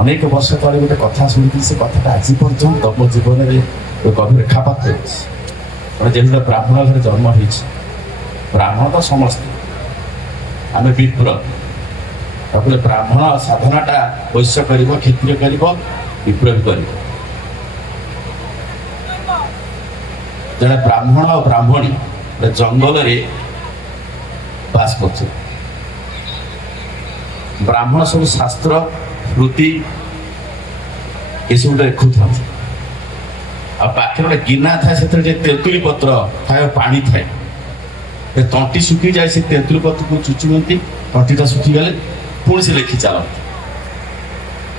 ଅନେକ ବର୍ଷ ତଳେ ଗୋଟେ କଥା ଶୁଣିଥିଲି, ସେ କଥାଟା ଆଜି ପର୍ଯ୍ୟନ୍ତ ମୋ ଜୀବନରେ ଗଭୀର ଖାପାତ କରିଛି। ଯେମିତି ବ୍ରାହ୍ମଣ ଘରେ ଜନ୍ମ ହେଇଛି, ବ୍ରାହ୍ମଣ ତ ସମସ୍ତେ, ଆମେ ବିପ୍ର, ତାପରେ ବ୍ରାହ୍ମଣ ସାଧନାଟା ବୈଶ୍ୟ କରିବ, କ୍ଷତ୍ରିୟ କରିବ, ବିପ୍ର ବି କରିବ। ଜଣେ ବ୍ରାହ୍ମଣ ଆଉ ବ୍ରାହ୍ମଣୀ ଜଙ୍ଗଲରେ ବାସ କରୁଥିଲେ। ବ୍ରାହ୍ମଣ ସବୁ ଶାସ୍ତ୍ର ସ୍ମୃତି ଏସବୁ ଦେଖୁଥାନ୍ତି, ଆଉ ପାଖରେ ଗୋଟେ ଗିନା ଥାଏ, ସେଥିରେ ଯେ ତେନ୍ତୁଳି ପତ୍ର ଥାଏ, ପାଣି ଥାଏ। ତଣ୍ଟି ଶୁଖିଯାଏ, ସେ ତେନ୍ତୁଳି ପତ୍ରକୁ ଚୁଚୁମନ୍ତି, ତଣ୍ଟିଟା ଶୁଖିଗଲେ ପୁଣି ସେ ଲେଖି ଚାଲନ୍ତି।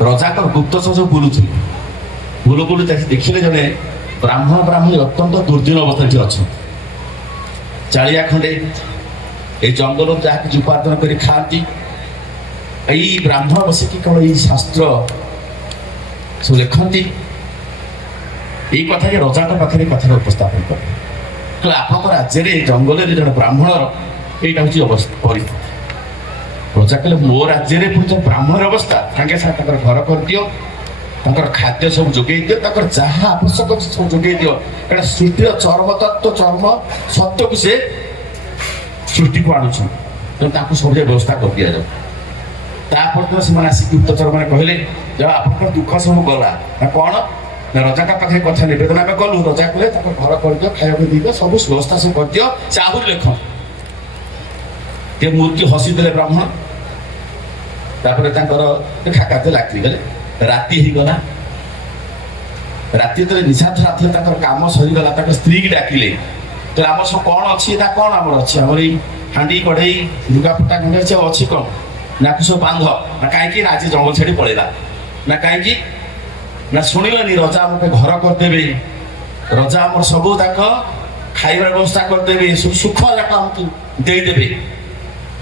ରଜାଙ୍କର ଗୁପ୍ତଚର ସବୁ ବୁଲୁଥିଲେ, ବୁଲୁ ବୁଲୁ ଦେଖିଲେ ଜଣେ ବ୍ରାହ୍ମଣ ବ୍ରାହ୍ମଣୀ ଅତ୍ୟନ୍ତ ଦୁର୍ଦିନ ଅବସ୍ଥାରେ ଅଛନ୍ତି। ଚାଳିଆ ଖଣ୍ଡେ ଏଇ ଜଙ୍ଗଲରୁ ଯାହା କିଛି ଉପାର୍ଜନ କରି ଖାଆନ୍ତି। ଏଇ ବ୍ରାହ୍ମଣ ବସିକି କେବଳ ଏଇ ଶାସ୍ତ୍ର ସବୁ ଲେଖନ୍ତି। ଏଇ କଥାକେ ରଜାଙ୍କ ପାଖରେ କଥାଟା ଉପସ୍ଥାପନ କରେ, ଆପଣଙ୍କ ରାଜ୍ୟରେ ଜଙ୍ଗଲରେ ଜଣେ ବ୍ରାହ୍ମଣର ଏଇଟା ହଉଛି ପରିସ୍ଥିତି। ରଜା କହିଲେ, ମୋ ରାଜ୍ୟରେ ପୁଣି ବ୍ରାହ୍ମଣର ଅବସ୍ଥା, ସାଙ୍ଗେ ସାଙ୍ଗେ ତାଙ୍କର ଘର କରିଦିଅ, ତାଙ୍କର ଖାଦ୍ୟ ସବୁ ଯୋଗେଇ ଦିଅ, ତାଙ୍କର ଯାହା ଆବଶ୍ୟକ ସବୁ ଯୋଗେଇ ଦିଅ। କାରଣ ସୃଷ୍ଟିର ଚର୍ମ ତତ୍ତ୍ୱ, ଚର୍ମ ସତ୍ୟକୁ ସେ ସୃଷ୍ଟିକୁ ଆଣୁଛନ୍ତି, ତେଣୁ ତାଙ୍କୁ ସବୁ ବ୍ୟବସ୍ଥା କରିଦିଆଯାଉ। ତାପରେ ତ ସେମାନେ ଆସିକି ଗୁପ୍ତଚର ମାନେ କହିଲେ, ଯାହା ଆପଣଙ୍କର ଦୁଃଖ ସବୁ ଗଲା ନା କଣ ନା ରଜାଙ୍କ ପାଖରେ କଥା ନିବେଦନ ଆମେ କଲୁ। ରଜା କହିଲେ, ତାଙ୍କ ଘର କରିଦିଅ, ଖାଇବାକୁ ଦେଇଦିଅ, ସବୁ ବ୍ୟବସ୍ଥା ସବୁ କରିଦିଅ। ସେ ଆହୁରି ଲେଖ। ମୂର୍ତ୍ତି ହସିଦେଲେ ବ୍ରାହ୍ମଣ। ତାପରେ ତାଙ୍କର ଖାକାତେ ଲାଗିଗଲେ। ରାତି ହେଇଗଲା। ରାତି ଯେତେବେଳେ ନିଶାନ୍ତ ରାତିରେ ତାଙ୍କର କାମ ସରିଗଲା, ତାଙ୍କ ସ୍ତ୍ରୀକି ଡାକିଲେ, ଆମର ସବୁ କଣ ଅଛି ନା କଣ ଆମର ଅଛି, ଆମର ଏଇ ହାଣ୍ଡି କଢେଇ ଲୁଗାପଟା ଖଣ୍ଡେ ଅଛି, ଆଉ ଅଛି କଣ ନା ସବୁ ବାନ୍ଧ ନା କାହିଁକି ନା ଆଜି ଜଙ୍ଗଲ ଛାଡି ପଳେଇବା ନା କାହିଁକି ନା ଶୁଣିଲନି ରଜା ଆମକୁ ଘର କରିଦେବେ, ରଜା ଆମର ସବୁ ତାଙ୍କ ଖାଇବାର ବ୍ୟବସ୍ଥା କରିଦେବେ, ସବୁ ସୁଖ ଯାକ ଆମକୁ ଦେଇଦେବେ।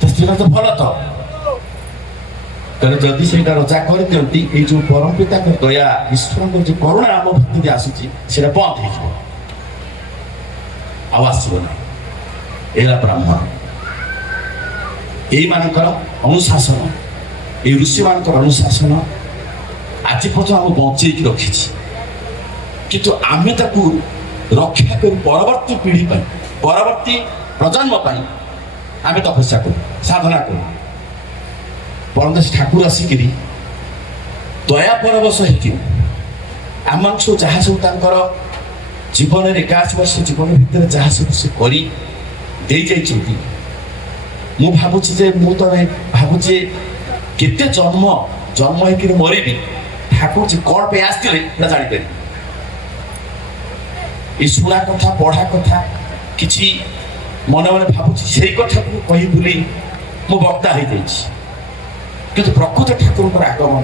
ତ ଭଲ ତ କହିଲେ, ଯଦି ସେଇଟା ରଜା କରିଦିଅନ୍ତି, ଏଇ ଯୋଉ ପରମ ପିତାଙ୍କ ଦୟା, ଈଶ୍ୱରଙ୍କ ଯୋଉ କରୁଣା ଆମ ଭିତରେ ଆସୁଛି, ସେଇଟା ବନ୍ଦ ହେଇଯିବ, ଆଉ ଆସିବ ନାହିଁ। ଏଇଟା ବ୍ରାହ୍ମଣ, ଏଇମାନଙ୍କର ଅନୁଶାସନ, ଏଇ ଋଷିମାନଙ୍କର ଅନୁଶାସନ ଆଜି ପର୍ଯ୍ୟନ୍ତ ଆମକୁ ବଞ୍ଚେଇକି ରଖିଛି। କିନ୍ତୁ ଆମେ ତାକୁ ରକ୍ଷା କରି ପରବର୍ତ୍ତୀ ପିଢ଼ି ପାଇଁ, ପରବର୍ତ୍ତୀ ପ୍ରଜନ୍ମ ପାଇଁ ଆମେ ତପସ୍ୟା କରୁ, ସାଧନା କରୁ। ପରନ୍ତ ଠାକୁର ଆସିକିରି ଦୟା ପରବଶ ହେଇକି ଆମମାନଙ୍କୁ ସବୁ ଯାହା ସବୁ ତାଙ୍କର ଜୀବନରେ 81 ବର୍ଷ ଜୀବନ ଭିତରେ ଯାହା ସବୁ ସେ କରି ଦେଇ ଯାଇଛନ୍ତି, ମୁଁ ଭାବୁଛି ଯେ ମୁଁ ତ ଭାବୁଛି କେତେ ଜନ୍ମ ହେଇକିରି ମରିବି, ଠାକୁର ଯେ କଣ ପାଇଁ ଆସିଥିଲେ ନା ଜାଣିପାରିବି। ଏ ଶୁଣା କଥା, ପଢା କଥା କିଛି ମନେ ମନେ ଭାବୁଛି, ସେଇ କଥାକୁ କହି ବୋଲି ମୁଁ ବକ୍ତା ହେଇଯାଇଛି। କିନ୍ତୁ ପ୍ରକୃତ ଠାକୁରଙ୍କର ଆଗମନ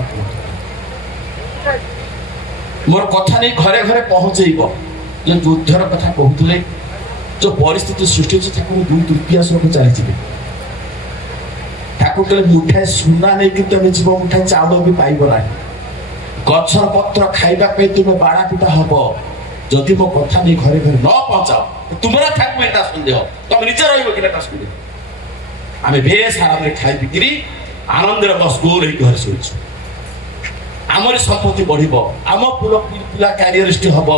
ମୋର କଥା ନେଇ ଘରେ ଘରେ ପହଞ୍ଚେଇବ। ଯୋଉ ଯୁଦ୍ଧର କଥା କହୁଥିଲେ, ଯୋଉ ପରିସ୍ଥିତି ସୃଷ୍ଟି ହେଉଛି, ଠାକୁର 2/3 ଲୋକ ଚାଲିଯିବେ। ଠାକୁର କହିଲେ, ମୁଠାଏ ସୁନା ନେଇକି ତମେ ଯିବ, ମୁଠାଏ ଚାଉଳ ବି ପାଇବ ନାହିଁ। ଗଛର ପତ୍ର ଖାଇବା ପାଇଁ ତୁମେ ବାଡ଼ା ପିଟା ହବ। ଯଦି ମୋ କଥା ନେଇ ଘରେ ଘରେ ନ ପହଞ୍ଚାଅ, ତୁମର ଠାକୁର ଏଟା ସନ୍ଦେହ, ତମେ ନିଜେ ରହିବ କି ଏଟା ସନ୍ଦେହ। ଆମେ ବେଶ ଆରାମରେ ଖାଇ ବିକିରି ଆନନ୍ଦରେ ମସଗୁଲ ହେଇକି ଘରେ ଶୋଇଛୁ। ଆମରି ସମ୍ପତ୍ତି ବଢିବ, ଆମ ପିଲା କ୍ୟାରିୟରିଷ୍ଟ ହବ,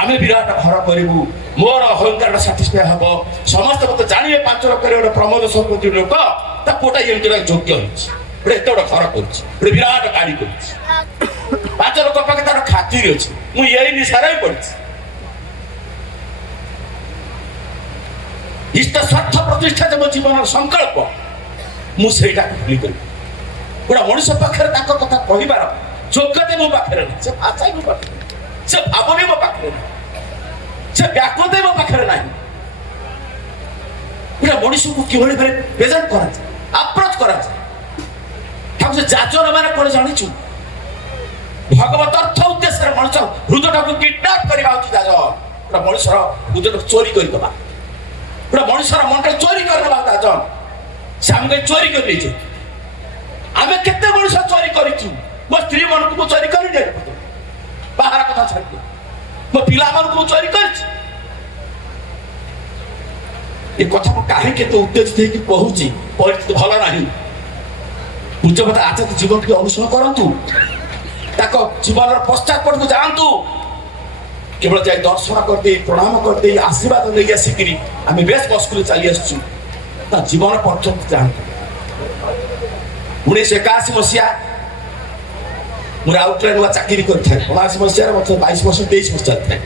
ଆମେ ବିରାଟ ଘର କରିବୁ, ମୋର ଅହଙ୍କାରଟା ସାଟିସ୍ଫାଏ ହବ, ସମସ୍ତେ ମତେ ଜାଣିବେ 5 ଲକ୍ଷରେ ଗୋଟେ ପ୍ରମୋଦ ସମ୍ପତ୍ତି ଲୋକ, ତା ପୁଅଟା ଏମିତି ଯୋଗ୍ୟ ହେଇଛି, ଗୋଟେ ଏତେ ଗୋଟେ ଘର କରୁଛି, ଗୋଟେ ବିରାଟ ଗାଡି କରୁଛି, 5 ଲୋକ ପାଖେ ତାର ଖାତିର ଅଛି। ମୁଁ ଏଇ ନିଶାରେ ପଡିଛି। ଇଷ୍ଟ ସ୍ୱାର୍ଥ ପ୍ରତିଷ୍ଠା ଯେ ମୋ ଜୀବନର ସଂକଳ୍ପ, ମୁଁ ସେଇଟାକୁ ଭୁଲି କରିବି। ଗୋଟେ ମଣିଷ ପାଖରେ ତାଙ୍କ କଥା କହିବାର ଯୋଗ୍ୟତା ମୋ ପାଖରେ ନାହିଁ, ସେ ଭାଷା ମୋ ପାଖରେ ନାହିଁ, ସେ ଭାବନା ମୋ ପାଖରେ ନାହିଁ, ସେ ବ୍ୟାକୁଳତା ମୋ ପାଖରେ ନାହିଁ। ଗୋଟେ ମଣିଷକୁ କିଭଳି ଭାବେ ପ୍ରେଜେଣ୍ଟ କରାଯାଏ, ଆପ୍ରୋଚ କରାଯାଏ, ତାକୁ ସେ ଯାଜନ ମାନେ କଣ ଜାଣିଛୁ? ଭଗବତ ଅର୍ଥ ଉଦ୍ଦେଶ୍ୟରେ ମଣିଷ ହୃଦୟଟାକୁ କିଡନାପ କରିବା ହଉଛି ଯାଜନ। ଗୋଟେ ମଣିଷର ହୃଦୟଟାକୁ ଚୋରି କରିଦେବା, ଗୋଟେ ମଣିଷର ମନଟା ଚୋରି କରିଦେବା ଯାଜନ। ସେ ଆମକୁ ଚୋରି କରି ନେଇଛୁ। ଆମେ କେତେ ମଣିଷ ଚୋରି କରିଛୁ। ମୋ ସ୍ତ୍ରୀ ମାନଙ୍କୁ ମୁଁ ଚୋରି କରି ନେଇ ବାହାର କଥା ଛାଡି, ମୋ ପିଲାମାନଙ୍କୁ ମୁଁ ଚୋରି କରିଛି। ଏ କଥା ମୁଁ କାହିଁକି ଏତେ ଉତ୍ତେଜିତ ହେଇକି କହୁଛି, ପରିସ୍ଥିତି ଭଲ ନାହିଁ। ପୂଜ୍ୟପାତ ଆଚାର୍ଯ୍ୟ ଜୀବନ ଟିକେ ଅନୁସରଣ କରନ୍ତୁ। जीवन पश्चात पट को जानतु केवल जाए दर्शन करदे प्रणाम करदे आशीर्वाद नहीं आसिक आम बेस बस्कुले चली आसु जीवन पर्यंत जानतु 1981 मसीहा मुझे राउरकेला नुआ चाकरी कर 19 मसीह 22 वर्ष 23 वर्ष चलता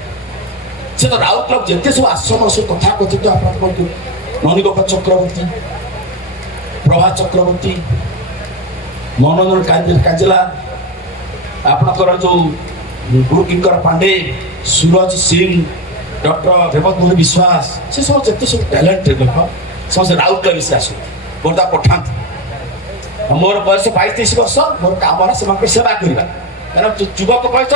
से तो राउरकेला जिते सब आश्रम सब कथा कथित आप ननीगोपाल चक्रवर्ती प्रभा चक्रवर्ती मनोरंजन काजेला आपणकर जो गुरु किंकर पांडे सूरज सिंह डॉक्टर रेवत मोहन विश्वास से सब जिते सब टैलेंटेड लोक समस्त राउरकेला विषय आस बर्दा पठाते मोर बयस 22-23 वर्ष मोर काम से सेवा करवा कारण युवक बयस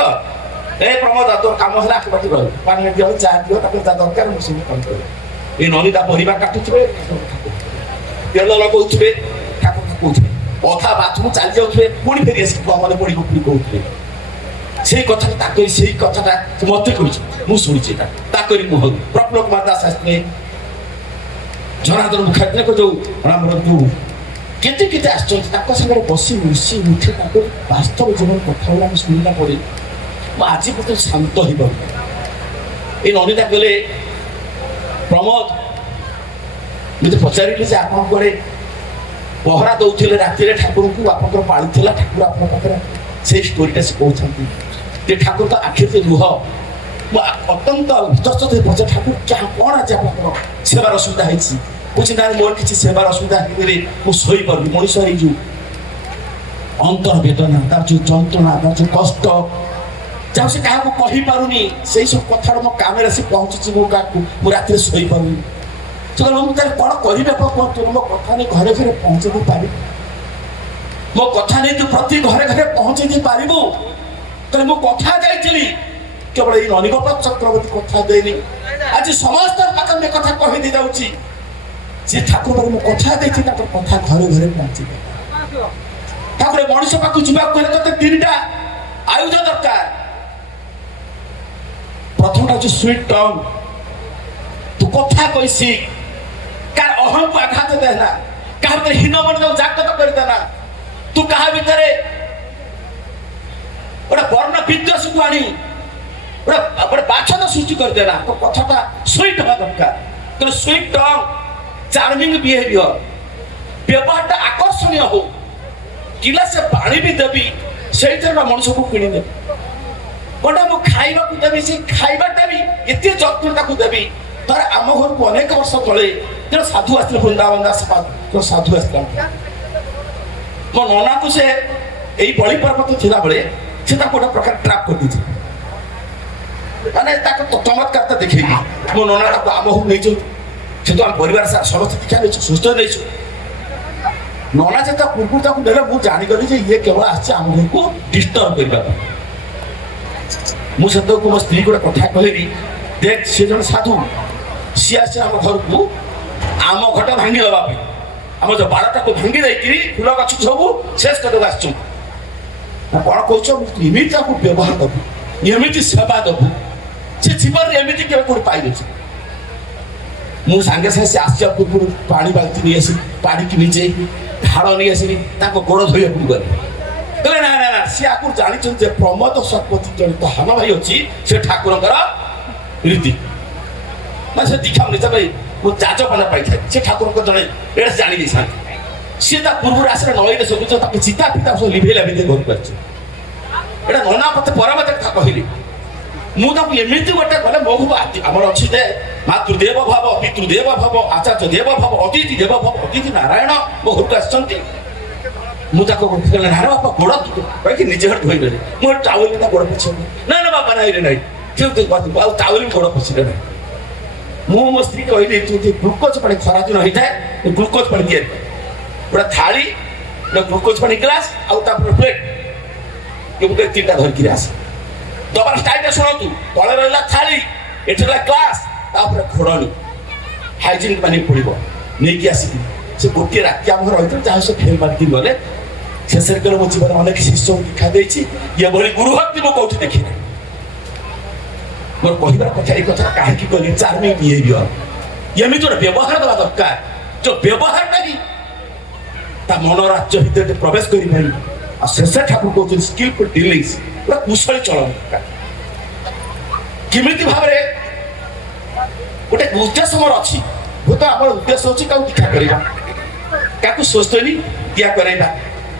ए प्रमोद तोर काम है आखिर रही पानी दियो चाह दियो दरकार मुझे कम कर ये ननीता परिवा काटुथे तेल लगौथे ठाकुर ठाकुर अथा बाथरूम चली जाऊे पुणी फेरी आस कमरे पड़ी पुणी कहते से कथा से कथाटा मत कही शुणी मुहर प्रफुल्ल कुमार दास आसते जनार्दन मुखार्जी को जो जो केते केते आश्चर्य बसी मिसी उठे वास्तव जीवन कथा शुणला आज पते शांत हो ये ननीता कहले प्रमोद मुझे पचारे आप पहरा दौले राति ठाकुर को आप पाली ठाकुर आप से स्टोरीटा से कहते ठाकुर तो आखिर से लुह अत्यंत वितस्त पचा ठाकुर क्या कौन आज आप सेवार असुविधा है बुझी ना मोर किसी सेवार असुविधा मुझे पार्टी मनीष जो अंतर वेदना तार जो जंत्रणा तार जो कष्ट जहाँ से क्या कही पारुनी से सब कथा मो काम आसी पहुँची मो क्या राति शोई पारुनी तो मुझे कौन कर मो कथा नहीं घरे घरे पहुँचे पारि मो कथा नहीं तू प्रति घरे घरे पहुँचे पारू तो मो कथा जाइली केवल ये ननीगोपाल चक्रवर्ती कथा देनी आज समस्त पाखे कथा कहीदे जाऊँगी जी ठाकुर मो कथा देखी कथा घरे घरे पहुँचे ठाकुर मनीष पाक जावाक तो 3टा आयुध दरकार प्रथम हूँ स्वीट टंग तू कथा कही शिख कार अहम को आघात देना क्या हीन मन जागृत कर देना तू क्या भितर गोटे वर्ण विद्वेष को आनी गोटे बाछद सृष्टि कर देना तो कथाटा स्वीट हवा दरकार तो स्वीट टंग चार्मिंग बिहेवियर व्यवहार आकर्षणीय हो गिलासे पानी भी देवी से मनुष्य को किणी देवी गोटे मुझे खाइबा देवी से खाइबाटा भी एत जत्न देवी तर आम घर को अनेक वर्ष तले जो साधु आसते वृंदावन दास जो साधु आसता मो नना को से यही बलि पर्वत थिला बेले से गोटे प्रकार ट्राप कर दी माने चमत्कार देखे मो नना आम घर नहीं से तो आम परिवार समस्त दीक्षा नहीं सुस्थ नहीं नना से पूर्व ने मुझे जानीगली ये केवल आम घर को डिस्टर्ब करने मुझे मो स्त्री गोटे कथा कहली देख सी जन साधु सी आस आम घर को आम घट भांगी देवाई आम जो बारटा को भांगी देती फूल गछ सब शेष कर आस कौन कौन एमती व्यवहार दबू एमती सेवा दबू से जीवन एमती के पाइल मुझे सांगे सांगे से आसिया पूर्व पानी बाल्टी नहीं आसी पानी की नीचे ढाल नहीं आसी गोड़ धोया गले कहले ना ना ना सी आगुरी जानी प्रमोद शतपथी जड़ित हान भाई अच्छी से ठाकुर रीति से दीक्षा निजा भाई वो जाजपाना पाई से ठाकुर जड़े एडे जानी दी सी पूर्व आस नई सब चिता पिता सब लिभे लाभे घर पार्टी एटा नना मत पर मत कथा कहली मुझे एमती गोटे गले मो आमर अच्छी जे मातृदेव भाव पितृदेव भाव आचार्य देव भाव अतिथि देव भाव अतिथि नारायण मो घर को आसती मुझे नारायण बापा गोड़ कहीं निजे हट धोई रे मो टावल गोड़ पछे ना ना बापा नहीं रे नहीं टावल गोड़ पछे ना मु मो स्त्री कहली तू ग्लुकोज पानी खरा दिन होता है ग्लुकोज पानी दिए गोटे थाली ग्लुकोज पानी ग्लास आउे प्लेट ये मुझे 3टा धरिकी आस दबार स्टाइल शुणु तले रहा थाली एट ग्लास घोड़नी हाइजेनिक पानी पड़ो नहीं आसिक से गोटे राति आम घर रही जहाँ सब फेल मारिक गले शेष मो जीवन अनेक शिष्य दीक्षा देती ये भली गुरुभक्ति मुझे कौटी देखी ना मोर कहबार कथा ये कथा कहीं कहली चार्मिंग बिहेवियर एमती गोटे व्यवहार देवा दरकार जो व्यवहारटा ही मन राज्य भितर प्रवेश कर ଆଉ ଶେଷ ଠାକୁର କହୁଛନ୍ତି ସ୍କିଲଫୁଲ ଡିଲିଂସ୍, ଗୋଟେ କୁଶଳୀ ଚଳନ ଦରକାର। କେମିତି ଭାବରେ ଗୋଟେ ଉଦ୍ଦେଶ୍ୟ ମୋର ଅଛି, ହୁଏତ ଆମର ଉଦ୍ଦେଶ୍ୟ ଅଛି କାହାକୁ ଦୀକ୍ଷା କରିବା, କାହାକୁ ସ୍ୱସ୍ଥନୀ ଦିଆ କରାଇବା,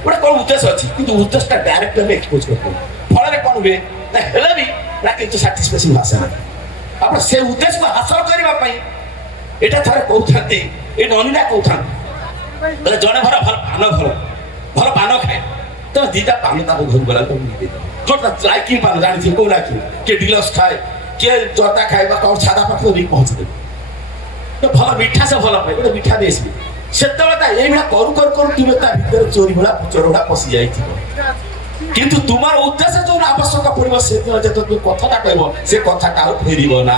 ଗୋଟେ କ'ଣ ଉଦ୍ଦେଶ୍ୟ ଅଛି, କିନ୍ତୁ ଉଦ୍ଦେଶ୍ୟଟା ଡାଇରେକ୍ଟ ଆମେ ଏକ୍ସପୋଜ କରିଦେବୁ। ଫଳରେ କ'ଣ ହୁଏ ନା ହେଲେ ବି ନା କିନ୍ତୁ ସାଟିସ୍ଫ୍ୟାକ୍ସନ ଆସେ ନା। ଆପଣ ସେ ଉଦ୍ଦେଶ୍ୟକୁ ହାସଲ କରିବା ପାଇଁ ଏଇଟା ଥରେ କହୁଥାନ୍ତି, ଏ ନନିନା କହୁଥାନ୍ତି ଜଣେ ଭଲ ଭଲ ପାନ ଖାଏ, ତ ଦିଟା ପାନ ତାକୁ ଘରୁ ଗଲା ଯୋଉଟା ଲାଇକିଂ ପାନ ଜାଣିଥିବେ କୋଉ ଲାଇକିଂ, କିଏ ଡିଲକ୍ସ ଖାଏ, କିଏ ଜର୍ଦା ଖାଏ, ବା କ'ଣ ସାଦା ପାଖକୁ ନେଇକି ପହଞ୍ଚିଦେବେ। ଭଲ ମିଠା ସେ ଭଲ ପାଏ, ଗୋଟେ ମିଠା ଦେଇ ଆସିବେ। ସେତେବେଳେ ତା ଏଇଭଳିଆ କରୁ କରୁ କରୁ ତୁମେ ତା ଭିତରେ ଚୋରି ଭଳିଆ ଚୋରଗୁଡା ପଶି ଯାଇଥିବ। କିନ୍ତୁ ତୁମର ଉଦ୍ଦେଶ୍ୟ ଯୋଉ ଆବଶ୍ୟକ ପଡିବ ସେଦିନ ଯେତେବେଳେ ତୁମେ କଥାଟା କହିବ ସେ କଥାଟା ଆଉ ଫେରିବ ନା,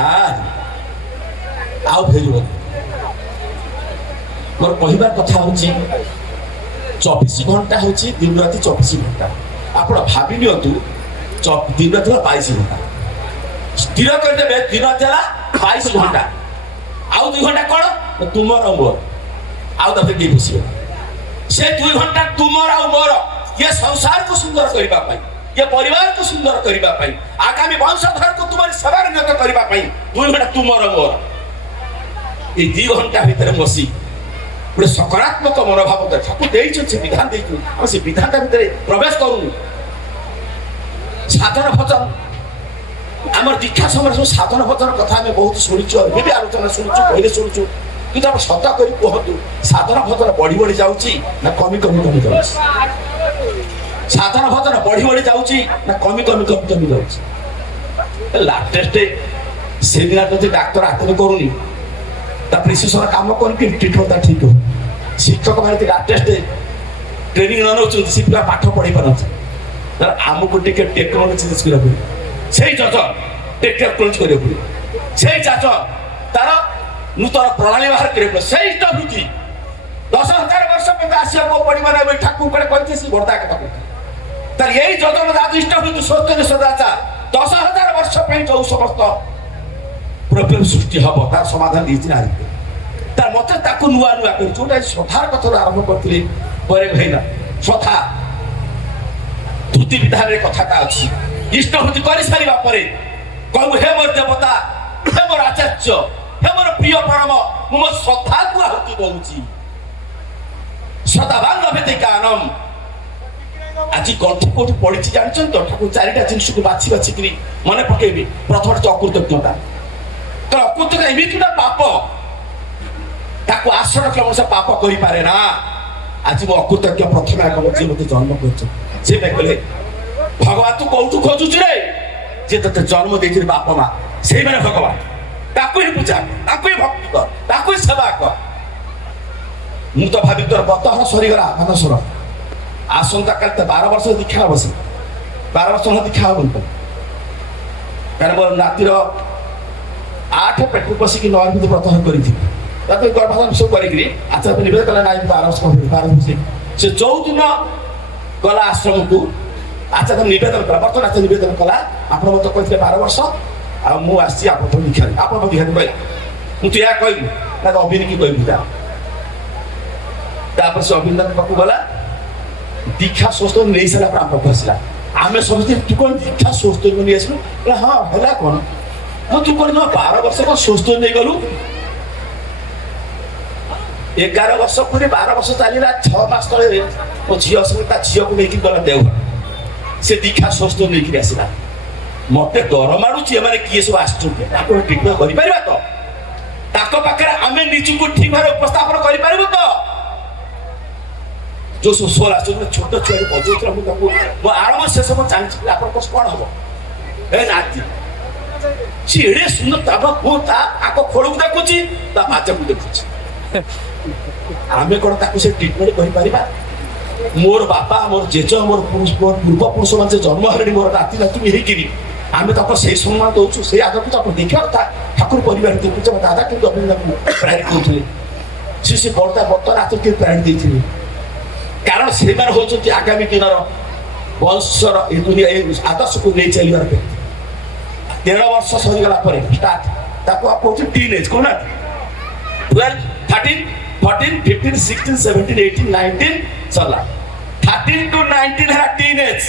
ଆଉ ଫେରିବ। ମୋର କହିବାର କଥା ହଉଛି 24 ଘଣ୍ଟା ହଉଛି ଦିନ ରାତି 24 ଘଣ୍ଟା। ଆପଣ ଭାବି ନିଅନ୍ତୁ ଦିନ ଥିଲା 22 ଘଣ୍ଟା, ସ୍ଥିର କରିଦେବେ ଦିନ ଥିଲା 22 ଘଣ୍ଟା, ଆଉ 2 ଘଣ୍ଟା କ'ଣ ତୁମର ଆଉ ମୋର, ଆଉ ତାପରେ କେହି ବସିବ। ସେ 2 ଘଣ୍ଟା ତୁମର ଆଉ ମୋର ये संसार को सुंदर करबा पाई, ये परिवार को सुंदर करबा पाई, आगामी वंशधर को तुम्हारी सेवा नियत करबा पाई 2 घंटा तुमर मोर, ये 2 घंटा भीतर बसी गोटे सकारात्मक मनोभाव ठाकुर देइछ से विधान देइछ, हम से विधान भीतर प्रवेश करूँ। साधन भजन आमर दीक्षा समय सब साधन भजन कथा हमें बहुत शुणुचु, भी आलोचना शुणुचु, पहले शुणुचु, कि आप सत कर कहतु साधन भजन बढ़ी बढ़ी जाऊँगी ना कमी कमी कमी जाऊँ, साधन भजन बढ़ी बढ़ी जाऊँगी ना कमी कमी कमी कमी जाऊँ। लाटेस्ट से दिन जब डाक्तर आतने करूनी प्रिस्क्रिप्शन काम कर ट्रिटमेंट ठीक हो, शिक्षक मैंने लाटेस्ट ट्रेनिंग न नौ सी पिला पाठ पढ़ी पार आमको टेक्नोलोजी यूज करा पड़े, से जज टेक्नोलोजी करा पड़े, से जज तार नूतन प्रणाली बाहर करें, से इष्टवृत्ति 10,000 वर्ष पर्यंत आसको पड़ा ना ठाकुर कड़े कहते बर्दा कथा कहते यही जजन राज इष्टवृत्ति स्वस्थ सदाचार 10,000 वर्ष जो समस्त प्रॉब्लम सृष्टि हम तार समाधान दीजिए नारी तार मत नुआ नुआ कर जोटा सथार कथा आरंभ करते भाईना सथा धुति विधान कथाटा अच्छी इष्टवृत्ति कर सारा कहू हे मोर देवता, हे मोर आचार्य, हे मोर प्रिय परम मो सथा को आहुति दौची सदाबान गानम। आज ग्रंथ कोठी पढ़ी जानते तो ठाकुर 4टा जिनिस को बाछी बाछी कर मन पकेबी। प्रथम अकृतज्ञता, तो अकृतज्ञता एमती गोटे पाप ताको आश्रय रखले मनुष्य पाप करि पारे ना। आज मो अकृतज्ञ प्रथम एक जे मते जन्म करछ से कहले भगवान तू कोठू खोजुछ रे, जे तते जन्म देछि बाप मां से माने भगवान, ताको ही पूजा, ताको ही भक्ति कर, ताको ही सेवा कर। मु तो भाभी तोर बतहर सरीगला मानसर आसंता काल 12 वर्ष दीक्षा बस 12 वर्ष दीक्षा हम कारण मोर नातीर 8 पेट पशिक 9 भी प्रतहर करी गर्भाधान सब करी आचार्य निवेदन कला ना 12 वर्ष 12 वर्ष से 14 दिन गला आश्रम को आचार्य निवेदन कला बर्तमान आचार्य निवेदन कला आप मत कहते 12 वर्ष आ मु आसी आप दीक्षा आप दीक्षा कहला मुझे या कहली ना अभिनय की कहली तापर से अभिनंदन पाक गला दीक्षा स्वस्थ नहीं सारा आम पाक आसला आम समझते तू कौन दीक्षा स्वस्थ नहीं आसलु हाँ है कौन तू कौन 12 वर्ष कौन स्वस्थ नहीं गलु 11 वर्ष पूरे 12 वर्ष चलला 6 मास तले मो झी झील को लेकिन गला देवघर से दीक्षा स्वस्थ नहीं आसला मत डर मारूची एम किए सब आट्रिटमेंट कर तो पाखे आम निजक ठीक भाव उपस्थापन कर जो सब सोल आस छोट छुआ बजाऊला मो आरंभ शेष मुझे चाहिए आप कौन हम ए नाती सी एड़े सुंदर खोल को देखुची बाजा को देखुची आम कौन से ट्रिटमेंट कर मोर बापा मोर जेज मोर पूर्व पुरुष मान जन्म है मोर नाती नाती होगी आम से सम्मान दौचु से आदर को देखा था ठाकुर परिवार देखुचे दादा कि प्रायोरिटी देते सी बड़ा बर्तमान हाथ के प्रायोरिटी देते कारण से होती आगामी दिन वंशर दुनिया आदर्श को नहीं चलवार 13 वर्ष सरीगला स्टार्ट आप टीन एज कौन 12, 13, 14, 15, 16, 17, 18, 19 सरला 13 to 19 है टीनेज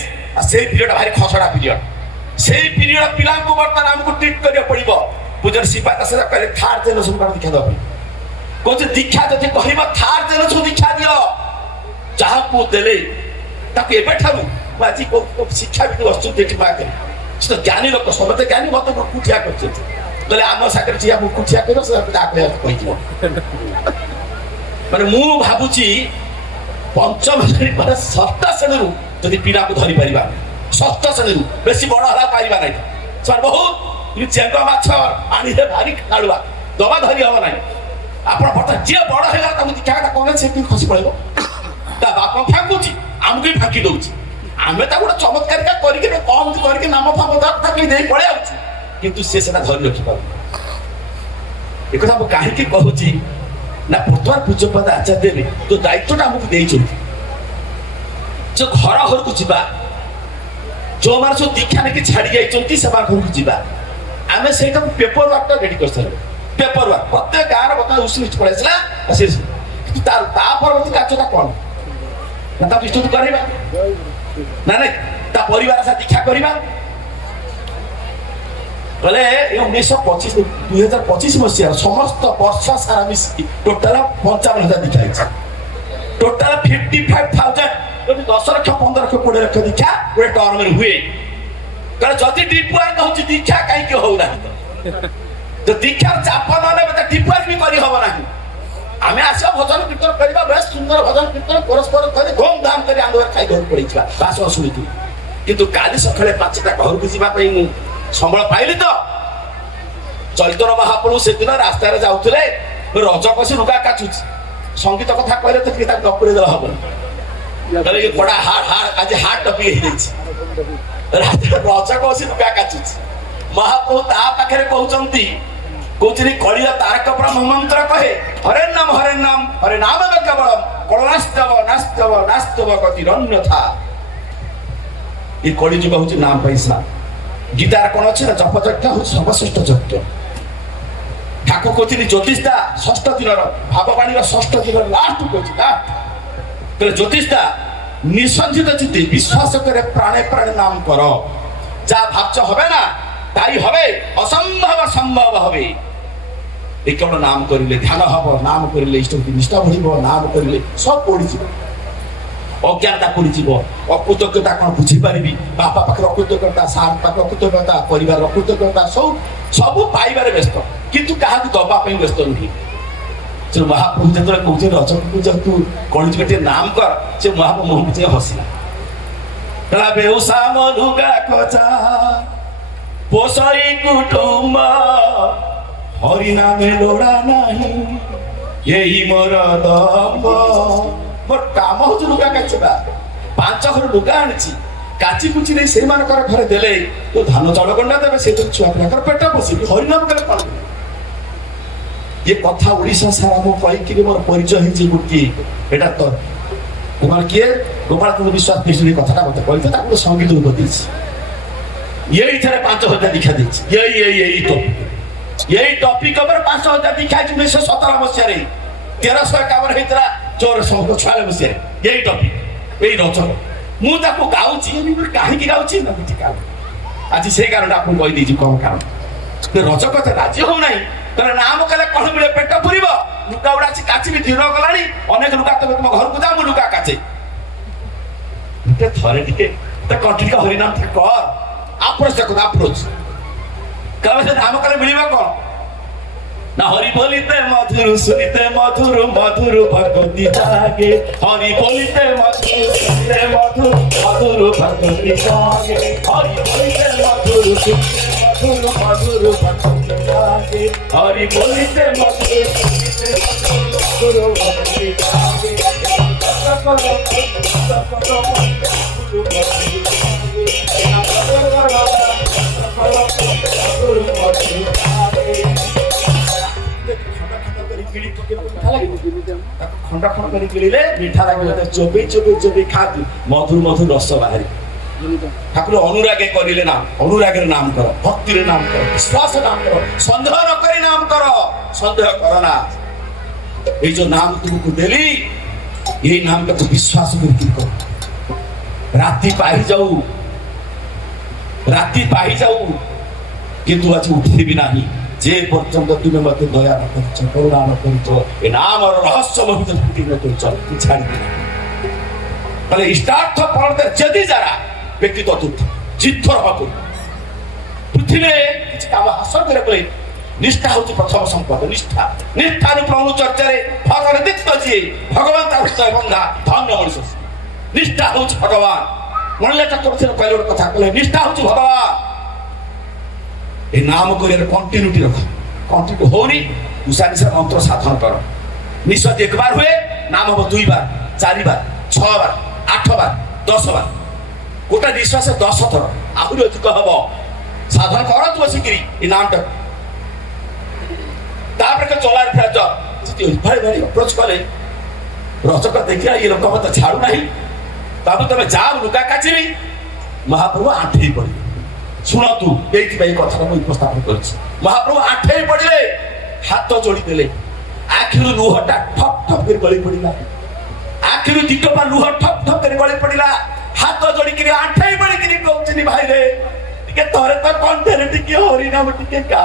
से पीरियड भारी खसड़ा पीरियड से पीरियड पिला को बर्तन हमको ट्रीट करिया पड़िबो पूजन सिपा का से करे थर्ड जनरेशन का दीक्षा दो कोच दीक्षा जति कहबा थर्ड जनरेशन दीक्षा दियो जहां को देले ताके एबे ठारू बाजी को शिक्षा भी वस्तु देखि पा करे तो ज्ञानी लोक समते ज्ञानी मत को कुठिया करछे बोले आम सागर चिया मु कुठिया करो से डाकले कहि दियो माने मु भाबुची पंचम श्रेणी पर षष्ठ श्रेणी जदि पीड़ा को धरी परिबा षष्ठ श्रेणी बेसी बड़ हला परिबा नै सर बहुत चेंग माछ आनी हे भारी खाडुआ दबा धरी हो नै आपण पट जे बड़ हेला त दीक्षा का कोने से कि खसी पड़ेबो ता बाप फाकुची हमके फाकी दउची आमे ता गोटे चमत्कार का करिके कम करिके नाम फाम तक दे पळे आउची किंतु से सेना धरि रखि पाउ एक କଥା म काहे कि कहूची ना प्रथम पूज्यपद आचार्य देवी तो दायित्वटा हमको देई चुकी जो घर घर को जीवा जो मार जो दीक्षा ने कि छाड़ी जाई चंती सभा घर को जीवा आमे सेटा पेपर वर्क रेडी कर सर पेपर वर्क प्रत्येक गार बता उसी पड़ेसला असे कि तार ता परवर्ती कार्यटा कोन ना ता विस्तृत करबा ना नहीं ता परिवार सा दीक्षा करबा बोले 1925 2025 मसीहा समस्त वर्ष सारा मिसी टोटल 55,000 दीक्षा टोटल 55,000 যদি 10 লক্ষ 15 লক্ষ 20 লক্ষ দীক্ষা ওই টর্ম রে हुए কারণ যদি ডিপওয়ার कहउची দীক্ষা কাই কি হউ না তো দীক্ষার চাপ না নেবে তো ডিপওয়ার भी করি হবে না আমি আসা ভজন কীর্তন করিবা বেশ সুন্দর ভজন কীর্তন পরস্পর করে ধুমধাম করে আন্দোলন খাই ঘর পড়িছিবা বাস অসুবিধা কিন্তু কালি সকালে 5টা ঘরକୁ ଯିବା ପାଇଁ ସମ୍ବଳ ପାଇଲି ତ ଚୈତନ୍ୟ ମହାପ୍ରଭୁ ସେଦିନ ରାସ୍ତାରେ ଯାଉଥିଲେ ରଜ କଷି ଲୁଗା କାଚୁଛି ସଙ୍ଗୀତ କଥା କହିଲେ ତ କିତା ଗପୁରେ ଦେଲା ହବନି କହିଲେ ଏ ବଡା ଆଜି ହାର୍ଟ ଟପିକ ହେଇଯାଇଛି ରାସ୍ତାରେ ରଜ କଷି ଲୁଗା କାଚୁଛି ମହାପ୍ରଭୁ ତା ପାଖରେ କହୁଛନ୍ତି କହୁଛନ୍ତି କଳିୟ ତାରକ ବ୍ରହ୍ମ ମନ୍ତ୍ର କହେ ହରେ ନାମ ହରେ ନାମ କେବଳ କଳନାସ୍ତବ ନାସ୍ତବ ନାସ୍ତବ ଗତି ରନ୍ୟଥା ଏ କଳି ଯୁଗ ହଉଛି ନାମ ପଇସା गीतार कौन अच्छे ना जप यज्ञ हूँ सर्वश्रेष्ठ यज्ञ ठाकुर कहते ज्योतिषदा षष्ठ दिन भाववाणी षष्ठ दिन लास्ट कहते ज्योतिषदा निसंजित चित्ते विश्वास करे प्राणे प्राणे नाम कर जा भावच हबे ना ताई हबे असंभव संभव हबे ए केवल नाम करिले ध्यान हबो नाम करिले इष्ट निष्ठा बढ़िबो नाम करिले सब पड़ी जीवो अज्ञानता पड़ी जीवो अकृतज्ञता कौन बुझी पारिबी बापा पाखर अकृतज्ञता सार पाखर अकृतज्ञता परिवार अकृतज्ञता सब पाइबारे व्यस्त किंतु काहाकु दबा पे व्यस्त नहीं से महाप्रभु जतरे कहते रजक जतु कौन गोटे नाम कर से महाप्रभु मुह विजय हसिला कला बेउसा मधुगा कचा पोसई कुटुंब हरि नामे लोड़ा नहीं यही मोर दम्ब मोर काम हो लुगा काचिबा 5 घर लुगा आनी काची कुची नहीं से मानकर घरे देले तो धान चाउल गंडा देबे से तो छुआ पिलाकर पेट बसी हरिनाम कले कौन ये कथा ओडिशा सारा मो कहि कि मोर परिचय हिची गुटी एटा तो कुमार किए गोपाल चंद्र विश्वास कृष्ण कथाटा मते कहि ताको संगीत रूप देछि यही थरे 5,000 दीक्षा देछि यही टॉपिक पर 5,000 दीक्षा 1917 मसिया रे 1351 हेतरा चोर संग छाले बसे यही टॉपिक यही रचक मु ताको गाउची काहे की गाउची ना ठीक आज से कारण आपन कहि दीजी कोन कारण ते रचक ते राजी हो नाही तर नाम कले कोन मिले पेट पुरिबो लुका उडाची काची भी धीर गलानी अनेक लुका तो तुम घर को जा मु लुका काचे ते थरे टिके ते कंटिन्यू हरि नाम कर अप्रोच देखो अप्रोच कब से नाम कले मिलिबा कोन ना हरि बोलिते मधुर सुनिते मधुर मधुर भगवती जागे हरि बोलिते मधुर सुनिते मधुर मधुर भगवती जागे हरि बोलिते मधुर सुनिते मधुर मधुर भगवती जागे हरि बोलिते मधुर सुनिते मधुर मधुर भगवती जागे खंडा खंड कर गिले मीठा लगे चोबे चोबे चोबे खाती मधुर मधुर रस बाहरी ठाकुर अनुरागे करिले नाम अनुरागे नाम कर भक्ति रे नाम कर विश्वास नाम कर संदेह न करी नाम कर संदेह कर ना ये जो नाम तुमको देली यही नाम का तू विश्वास करके कर ରାତି ପାହି ଯାଉ କିନ୍ତୁ ଆଜି ଉଠିବି ନାହିଁ ଯେ ପର୍ଯ୍ୟନ୍ତ ତୁମେ ମୋତେ ଦୟା ନ କରିଛ, କରୁଣା ନ କରିଛ, ଏ ନାମର ରହସ୍ୟ ଭିତରେ ଫୁଟି ନ କରିଛ, ମୁଁ ଛାଡ଼ିବି ନାହିଁ। মানে ইষ্টার্থ পরদের যদি যারা ব্যক্তি চতুর্থ জিদ্ধর হব পৃথিবীরে কিছু কাম হাসল করে বলে নিষ্ঠা হচ্ছে প্রথম সম্পদ। নিষ্ঠার প্রভু চর্চারে ফলরে দিত্য যিয়ে ভগবান তার হৃদয় বন্ধা ধন্য মনুষ্য। নিষ্ঠা হচ্ছে ভগবান। মনে চক্রবর্তী কইলে গোটে কথা কলে নিষ্ঠা হচ্ছে ভগবান। এই নাম করিয়ার কন্টিনিউটি রখ, কন্টিনিউ হওনি উষা নিশা মন্ত্র সাধন কর। নিঃশ্বাস একবার হুয়ে নাম হব 2 বার 4 বার 6 বার 8 বার 10 বার গোটা নিঃশ্বাস 10 থর আহুরি অধিক হব। সাধন কর তু বসিকি এই নামটা তারপরে চলার ফেরা যাও ভাই ভাই অপ্রোচ কলে রচক দেখিয়া এই লোক মতো ছাড়ু ନାହିଁ বাবু তুমি যাও লুকা কাচিবি। মহাপ্রভু আঁঠেই পড়িবে। শুণতু এইଥିପାଇଁ କଥାଟା ମୁଁ ଉପସ୍ଥାପନ କରିଛି। ମହାପ୍ରଭୁ ଆଣ୍ଠେଇ ପଡ଼ିଲେ, ହାତ ଯୋଡ଼ି ଦେଲେ, ଆଖିରୁ ଲୁହଟା ଠପ୍ ଠପ୍ କରି ଗଳି ପଡ଼ିଲା। ଆଖିରୁ ଦି ଟୋପା ଲୁହ ଠପ୍ ଠପ୍ କରି ଗଳି ପଡ଼ିଲା। ହାତ ଯୋଡ଼ିକିରି ଆଣ୍ଠେଇ ପଡ଼ିକିରି କହୁଛନ୍ତି ଭାଇରେ ଟିକେ ଥରେ ତ କଣ୍ଠରେ ଟିକେ ହରିନାମ ଟିକେ ଗା।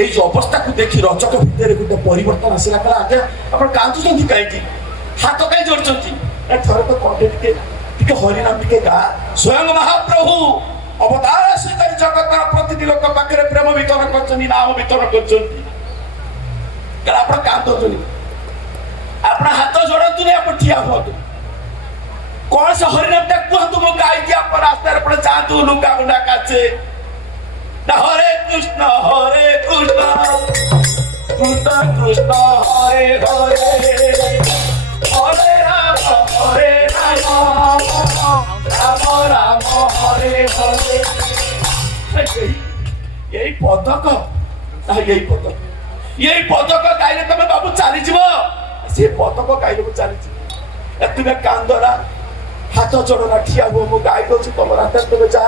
এই যে অবস্থাকে দেখি রচক ভিতরে গোটে পরিবর্তন আসিলা। কলা আজ্ঞা আপন কাঁদুଛନ୍ତି কাହିଁକି, হাত কাହିଁ ଯୋଡ଼ିଛନ୍ତି, ଥରେ ତ କଣ୍ଠে ଟିକେ ଟିକେ হরিনাম ଟିକେ গা। স্বয়ং মহাপ্রভু অবতার আসি করে জগতের প্রতিটি লোক পাখে প্রেম বিতরণ করছেন, নাম বিতরণ করছেন। কারণ আপনার কাঁদুଛନ୍ତି, আপনার হাত যোড়ন্তু না, আপনার ঠিয়া হুঁতু। কোন সে হরিনামটা কুহতু, মু গাইছি আপনার রাস্তার পরে যাতু লুকা গুন্ডা কাছে না। হরে কৃষ্ণ কৃষ্ণ কৃষ্ণ হরে হরে, হরে রাম রাম রাম হরে হরে। এই পদক এই পদক গাইলে তুমি বাবু চালিଯିବ। সে পদক গাইলে মু চালিଯିବ। তুমি কান্দনা হাত জোড়না ঠিয়া হো, মু গাই দଉଛି তোমার হাতে, তুমি যা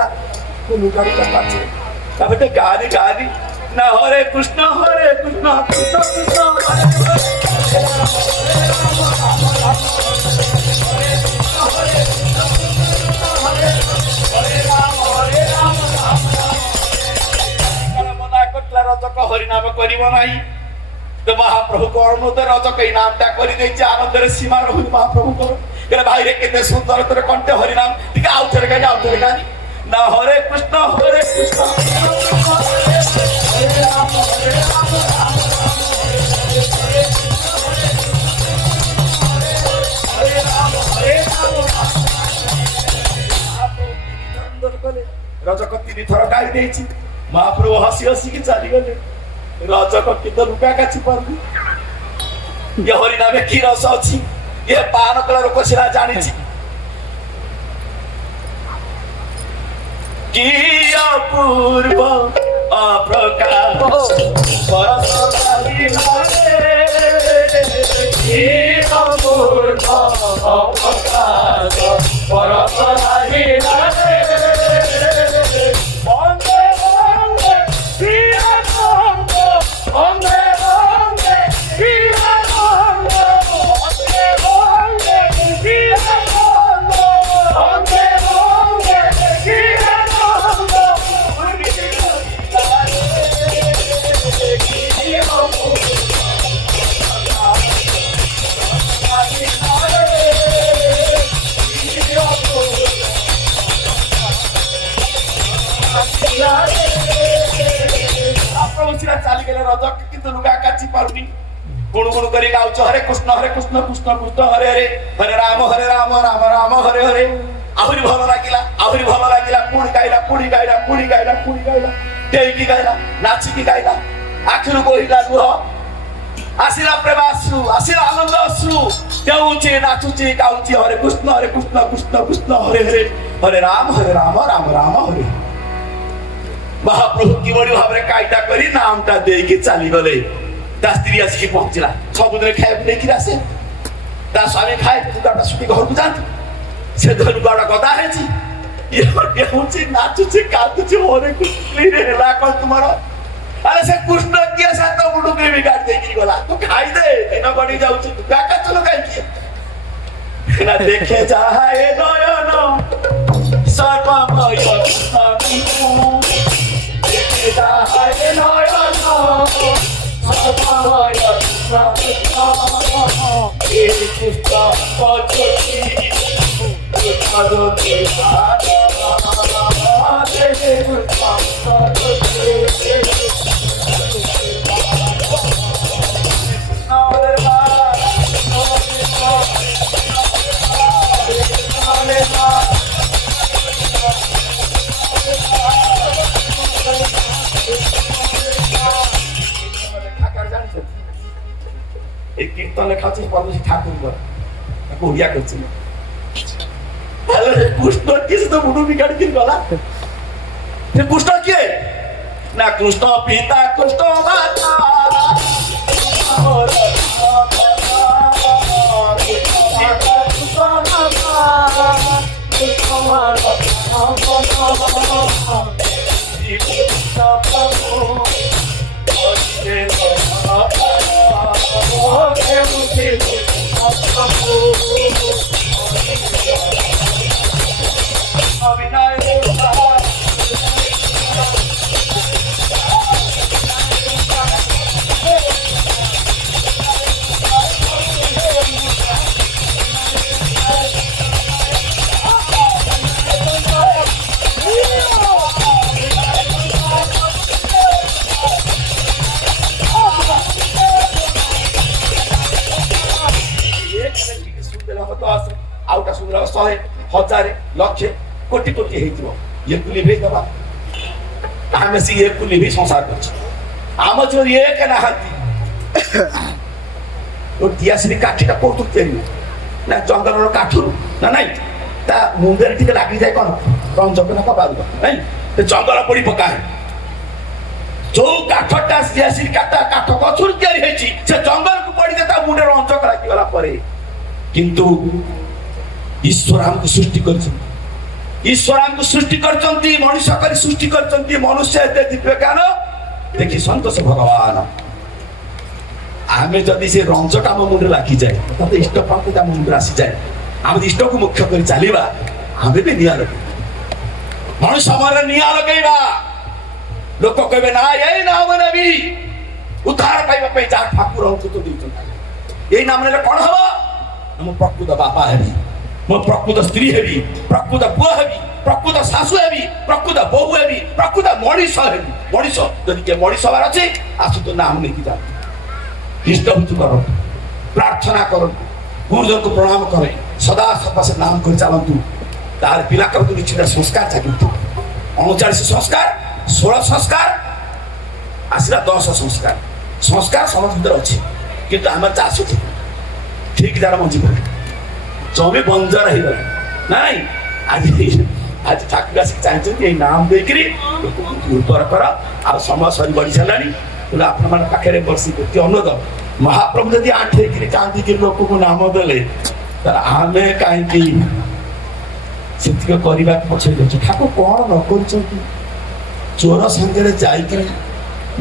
লুকাটা পাচ্ছে তারপরে গানি গানি না। হরে কৃষ্ণ কৃষ্ণ কৃষ্ণ হরে হরে, রজক হরিনাম করিব নাই তো মহাপ্রভু কর্মতে রজক এই নামটা করে দিয়েছে। আনন্দের সীমা রহুনি মহাপ্রভুଙ୍କର। ভাইরে কেতে সুন্দর করে কণ্ঠে হরিনাম ଟିକେ আউথরে গাই না। হরে কৃষ্ণ কৃষ্ণ হরে রাম রাম রজক 3 থর গাই দিয়েছি। মহাপ্রভু হসি হসিকি চালিগলে। রজক কিন্তু লুকা কাছি পারবি। ইয়ে হরিনামে কি রস ଅଛି, ইয়ে পান কলা লোক সেটা জানিছি। কি অপূর্ব অপ্রকাশ কি অপূর্ব অপ্রকাশ পরশরাহি নারে। চালিগেলে রজক কিন্তু লুকা কাছি পারুনি। গুণগুণ করে গাউছ হরে কৃষ্ণ কৃষ্ণ কৃষ্ণ হরে হরে, হরে রাম রাম রাম হরে হরে। আহুরি ভালো লাগিলা। পুଣି গাইলা ডেইকি গাইলা, নাচিকি গাইলা। আখিরু বহিলা লুহ, আসিলা প্রেমাশ্রু, আসিলা আনন্দ অশ্রু। দেউছি নাচুছি গাউছি হরে কৃষ্ণ কৃষ্ণ কৃষ্ণ হরে হরে, হরে রাম রাম রাম হরে। মহাপ্রভু কিভাবে ভাবে কাইটা করি নামটা ଦେଇକି চালিগলে। তা স্ত্রী আসিকি পৌঁছিলা। ସବୁଦିନ ଖାଇବାକୁ ନେଇକିରି ଆସେ। ତା ସ୍ୱାମୀ ଖାଏ, ଲୁଗାଟା ଶୁଖି ଘରକୁ ଯାଆନ୍ତି। ସେ ଲୁଗାଟା ଗଦା ହେଇଛି। ଇଏ ହଉଛି ନାଚୁଛି କାନ୍ଦୁଛି, ହରେ କୃଷ୍ଣ ହେଲା କଣ ତୁମର? ଆରେ ସେ କୃଷ୍ଣ କିଏ ସାତ ମୁଣ୍ଡକୁ ବିଗାଡ଼ି ଦେଇକିରି ଗଲା। ତୁ ଖାଇଦେ, ଦିନ ଗଡି ଯାଉଛି, ଲୁଗା କାଚୁଲ କାହିଁକି? না দেখে যায় নয়ন সর্বময় দেখে যায় নয়ন সর্বময় এই পুস্তক পদ্ধতি এই কীর্তন লেখা হচ্ছে পরমেশ্বর ঠাকুর তাকে ওড়িয়া করছিল কৃষ্ণ কৃষ্ণ বুড়ো বিগাড়ি গলা কৃষ্ণ কে না কৃষ্ণ পিতা কৃষ্ণ মাতা आउटा सुंदर 100 हजार लक्ष कोटि कोटि हेतिबो ये कुली भे दबा आमे से ये कुली भी संसार करछ आम जो ये के ना हाथी ओ दियासरी काठीटा कोतु तेरी ना जंगल रो काठुर ना नाही ता मुंडर टिके लागी जाय कोन रंजक ना पाबा नाही ते जंगल पड़ी पका जो काठटा दियासरी काटा काठ गछुर तेरी हेची से जंगल को पड़ी देता मुंडे रंजक लागी गला परे किंतु ईश्वर हमको सृष्टि करछन ईश्वर हमको सृष्टि करछंती मनुष्य करी सृष्टि करछंती मनुष्य एते दिव्य ज्ञान देखि संतोष भगवान आमे जदि से रंजक आम मुंडे लागी जाए तते इष्ट प्राप्त आम मुंडे आसी जाए आम इष्ट को मुख्य करी चलीबा आमे भी निया लगे मनुष्य हमारे निया लगेबा लोक कहबे ना एई नाम नबी उद्धार पाइबा पे जा ठाकुर हमको तो दिछन एई नाम ने कोन हबो हम प्रकृत बापा हेबी मो प्रकृत स्त्री हेबी प्रकृत पुआ हेबी प्रकृत सासु हेबी प्रकृत बहु हेबी प्रकृत मनीष हेबी मनीष जदि के मनीष हबार अछि आसु तो नाम नहीं जा इष्ट हुतु करो प्रार्थना करो गुरुजन को प्रणाम करे सदा सदा से नाम कर चलंतु तार पिला कर निश्चित संस्कार जागितु 39 संस्कार 16 संस्कार आसिरा 10 संस्कार संस्कार समझ भीतर अछि किंतु हम चासु ठीक जार मंजी पर जमी बंजर हो गला नहीं आज आज ठाकुर आसिक चाहते नाम देकरी उर्वर कर आ समय सरी बढ़ी सारानी बोले आपण पाखे बसी गोटे अनुरोध महाप्रभु जदि आठे कांदी लोक को नाम देले आम कहीं करने पछे ठाकुर कौन न कर चोर सांगे जाकर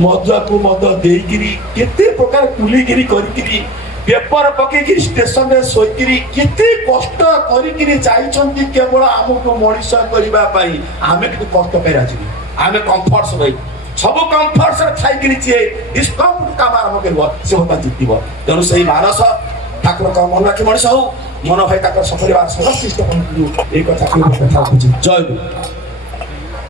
मदुआ को मद देकरी केते प्रकार कुलिगिरी करी पेपर पकईकि स्टेशन में शोकरी केते कष्ट करी केवल आमको मनीष करने आम कि कष्ट पाई राजी आम कम्फर्ट सब कम्फर्ट थी सी डिस्कम काम आरंभ कर सी होता जितब तेणु से मानस ठाकुर का मन रखी मनीष हो मन भाई सपरिवार समस्त इष्ट ये कथा जय गुरु।